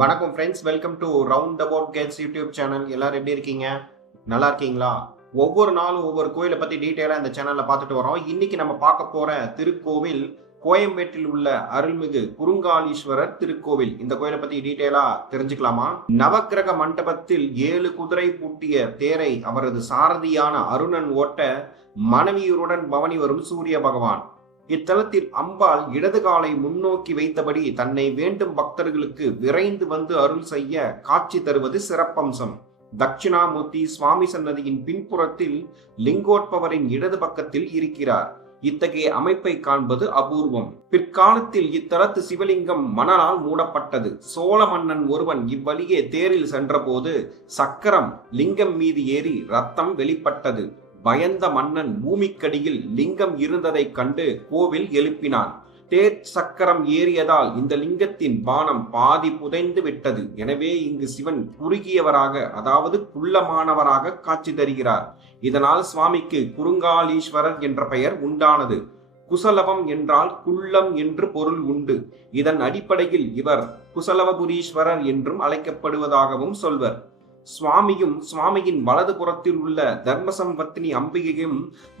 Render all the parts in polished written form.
வணக்கம் friends, welcome to round about Gates YouTube channel. எல்லாரும் எப்படி இருக்கீங்க? நல்லா இருக்கீங்களா? ஒவ்வொரு நாளும் ஒவ்வொரு கோயிலை பத்தி டீட்டெயிலா இந்த சேனல்ல பார்த்துட்டு வரோம். இன்னைக்கு நம்ம பார்க்க போற திருக்கோவில் கோயம்பேட்டில் உள்ள அருள்மிகு குறுங்காலீஸ்வரர் திருக்கோவில். இந்த கோயிலை பத்தி டீட்டெயிலா தெரிஞ்சுக்கலாமா? நவக்கிரக மண்டபத்தில் 7 குதிரை பூட்டிய தேரை அவரது சாரதியான அருணன் ஓட்ட மனைவியருடன் பவனி வரும் சூரிய பகவான். இத்தலத்தில் அம்பாள் இடது காலை முன்னோக்கி வைத்தபடி தன்னை வேண்டும் பக்தர்களுக்கு விரைந்து வந்து அருள் செய்ய காட்சி தருவது சிறப்பம்சம். தட்சிணாமூர்த்தி சுவாமி சன்னதியின் பின்புறத்தில் லிங்கோத்பவரின் இடது பக்கத்தில் இருக்கிறார். இத்தகைய அமைப்பை காண்பது அபூர்வம். பிற்காலத்தில் இத்தலத்து சிவலிங்கம் மணலால் மூடப்பட்டது. சோழ மன்னன் ஒருவன் இவ்வழியே தேரில் சென்றபோது சக்கரம் லிங்கம் மீது ஏறி ரத்தம் வெளிப்பட்டது. பயந்த மன்னன் பூமிக்கடியில் லிங்கம் இருந்ததைக் கண்டு கோவில் எழுப்பினான். தேர் சக்கரம் ஏறியதால் இந்த லிங்கத்தின் பானம் பாதி புதைந்து விட்டது. எனவே இங்கு சிவன் குறுகியவராக, அதாவது குள்ளமானவராக காட்சி தருகிறார். இதனால் சுவாமிக்கு குறுங்காலீஸ்வரர் என்ற பெயர் உண்டானது. குசலவம் என்றால் குள்ளம் என்று பொருள் உண்டு. இதன் அடிப்படையில் இவர் குசலவபுரீஸ்வரர் என்றும் அழைக்கப்படுவதாகவும் சொல்வர். சுவாமியும் சுவாமியின் வலது புறத்தில் உள்ள தர்மசம்பத்தினி அம்பிகையும்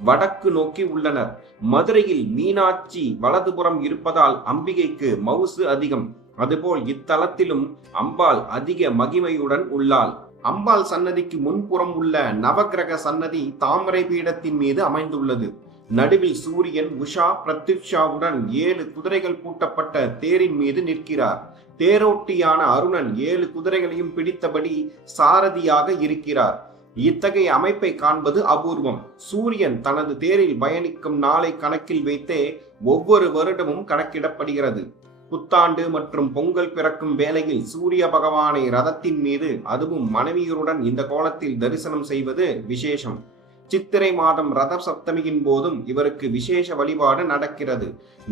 வடக்கு நோக்கி உள்ளனர். மதுரையில் மீனாட்சி வலதுபுறம் இருப்பதால் அம்பிகைக்கு மவுசு அதிகம். அதுபோல் இத்தலத்திலும் அம்பாள் அதிக மகிமையுடன் உள்ளாள். அம்பாள் சன்னதிக்கு முன்புறம் உள்ள நவக்கிரக சன்னதி தாமரை பீடத்தின் மீது அமைந்துள்ளது. நடுவில் சூரியன் உஷா பிரத்யுஷாவுடன் 7 குதிரைகள் பூட்டப்பட்ட தேரின் மீது நிற்கிறார். தேரோட்டியான அருணன் 7 குதிரைகளையும் பிடித்தபடி சாரதியாக இருக்கிறார். இத்தகைய அமைப்பை காண்பது அபூர்வம். சூரியன் தனது தேரில் பயணிக்கும் நாளை கணக்கில் வைத்தே ஒவ்வொரு வருடமும் கணக்கிடப்படுகிறது. புத்தாண்டு மற்றும் பொங்கல் பிறக்கும் வேளையில் சூரிய பகவானை ரதத்தின் மீது, அதுவும் மனைவியருடன் இந்த கோலத்தில் தரிசனம் செய்வது விசேஷம். சித்திரை மாதம் ரத சப்தமியின் போதும் இவருக்கு விசேஷ வழிபாடு நடக்கிறது.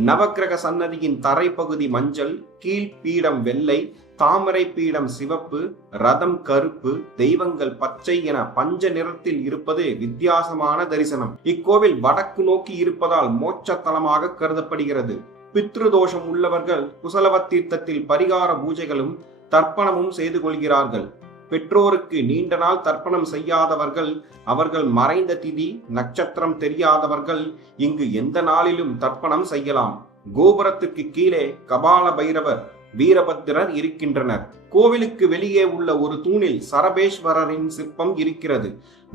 நவக்கிரக சன்னதியின் தரைப்பகுதி மஞ்சள், கீழ்பீடம் வெள்ளை, தாமரை பீடம் சிவப்பு, ரதம் கருப்பு, தெய்வங்கள் பச்சை என பஞ்ச நிறத்தில் இருப்பது வித்தியாசமான தரிசனம். இக்கோவில் வடக்கு நோக்கி இருப்பதால் மோட்ச தலமாக கருதப்படுகிறது. பித்ருதோஷம் உள்ளவர்கள் குசலவ தீர்த்தத்தில் பரிகார பூஜைகளும் தர்ப்பணமும் செய்து கொள்கிறார்கள். பெற்றோருக்கு நீண்ட நாள் தர்ப்பணம் செய்யாதவர்கள், அவர்கள் மறைந்த திதி நட்சத்திரம் தெரியாதவர்கள் இங்கு எந்த நாளிலும் தர்ப்பணம் செய்யலாம். கோபுரத்துக்கு கீழே கபால பைரவர், வீரபத்திரர் இருக்கின்றனர். கோவிலுக்கு வெளியே உள்ள ஒரு தூணில் சரபேஸ்வரரின் சிற்பம் இருக்கிறது.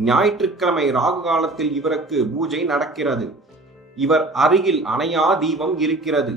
ஞாயிற்றுக்கிழமை ராகு காலத்தில் இவருக்கு பூஜை நடக்கிறது. இவர் அருகில் அணையா தீபம் இருக்கிறது.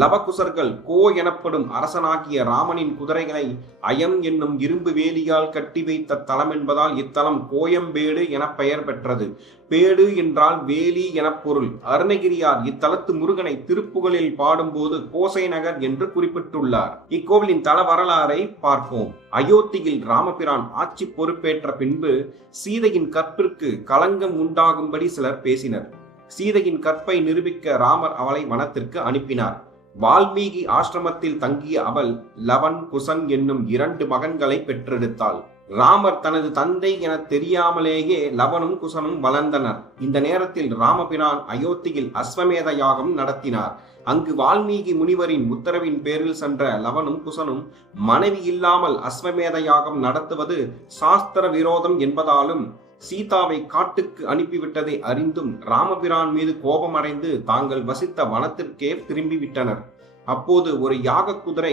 லவகுசர்கள் கோ எனப்படும் அரசனாகிய ராமனின் குதிரைகளை அயம் என்னும் இரும்பு வேலியால் கட்டி வைத்த தலம் என்பதால் இத்தலம் கோயம்பேடு என பெயர் பெற்றது. பேடு என்றால் வேலி என பொருள். அருணகிரியார் இத்தலத்து முருகனை திருப்புகழில் பாடும்போது கோசை நகர் என்று குறிப்பிட்டுள்ளார். இக்கோவிலின் தல வரலாறை பார்ப்போம். அயோத்தியில் ராமபிரான் ஆட்சி பொறுப்பேற்ற பின்பு சீதையின் கற்பிற்கு களங்கம் உண்டாகும்படி சிலர் பேசினர். சீதையின் கற்பை நிரூபிக்க ராமர் அவளை வனத்திற்கு அனுப்பினார். வால்மீகி ஆசிரமத்தில் தங்கிய அவள் லவன் குசன் என்னும் 2 மகன்களை பெற்றெடுத்தாள். ராமர் தனது தந்தை என தெரியாமலேயே லவனும் குசனும் வளர்ந்தனர். இந்த நேரத்தில் ராமபிரான் அயோத்தியில் அஸ்வமேத யாகம் நடத்தினார். அங்கு வால்மீகி முனிவரின் உத்தரவின் பேரில் சென்ற லவனும் குசனும் மனைவி இல்லாமல் அஸ்வமேத யாகம் நடத்துவது சாஸ்திர விரோதம் என்பதாலும் சீதாவை காட்டுக்கு அனுப்பிவிட்டதை அறிந்தும் ராமபிரான் மீது கோபமடைந்து தாங்கள் வசித்த வனத்திற்கே திரும்பிவிட்டனர். அப்போது ஒரு யாக குதிரை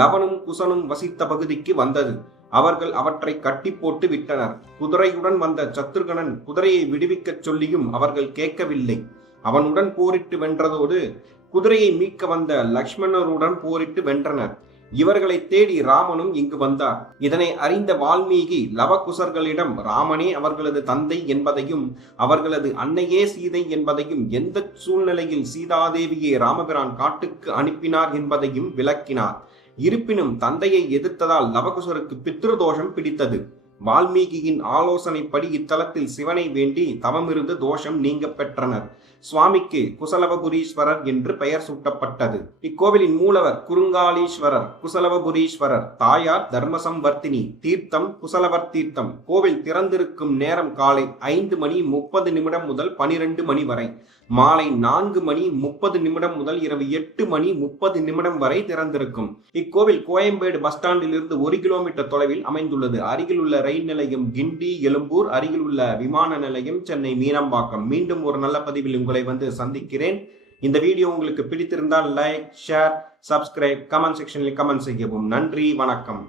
லவனும் குசனும் வசித்த பகுதிக்கு வந்தது. அவர்கள் அவற்றை கட்டி போட்டு விட்டனர். குதிரையுடன் வந்த சத்ருகனன் குதிரையை விடுவிக்கச் சொல்லியும் அவர்கள் கேட்கவில்லை. அவனுடன் போரிட்டு வென்றதோடு குதிரையை மீட்க வந்த லக்ஷ்மணருடன் போரிட்டு வென்றனர். இவர்களை தேடி ராமனும் இங்கு வந்தார். இதனை அறிந்த வால்மீகி லவகுசர்களிடம் ராமனே அவர்களது தந்தை என்பதையும் அவர்களது அன்னையே சீதை என்பதையும், எந்த சூழ்நிலையில் சீதாதேவியை ராமபிரான் காட்டுக்கு அனுப்பினார் என்பதையும் விளக்கினார். இருப்பினும் தந்தையை எதிர்த்ததால் லவகுசருக்கு பித்ருதோஷம் பிடித்தது. வால்மீகியின் ஆலோசனைப்படி இத்தலத்தில் சிவனை வேண்டி தவமிருந்து தோஷம் நீங்க பெற்றனர். சுவாமிக்கு குசலவபுரீஸ்வரர் என்று பெயர் சூட்டப்பட்டது. இக்கோவிலின் மூலவர் குறுங்காலீஸ்வரர் குசலவபுரீஸ்வரர், தாயார் தர்மசம்வர்த்தினி, தீர்த்தம் குசலவர் தீர்த்தம். கோவில் திறந்திருக்கும் நேரம் காலை 5:30 முதல் 12 மணி வரை, மாலை 4:30 முதல் இரவு 8:30 வரை திறந்திருக்கும். இக்கோவில் கோயம்பேடு பஸ் ஸ்டாண்டில் இருந்து 1 கிலோமீட்டர் தொலைவில் அமைந்துள்ளது. அருகில் உள்ள ரயில் நிலையம் கிண்டி எழும்பூர், அருகில் உள்ள விமான நிலையம் சென்னை மீனம்பாக்கம். மீண்டும் ஒரு நல்ல பதிவில் உங்களை சந்திக்கிறேன். இந்த வீடியோ உங்களுக்கு பிடித்திருந்தால் லைக், ஷேர், சப்ஸ்கிரைப், கமெண்ட் செக்ஷனில் கமெண்ட் செய்யவும். நன்றி, வணக்கம்.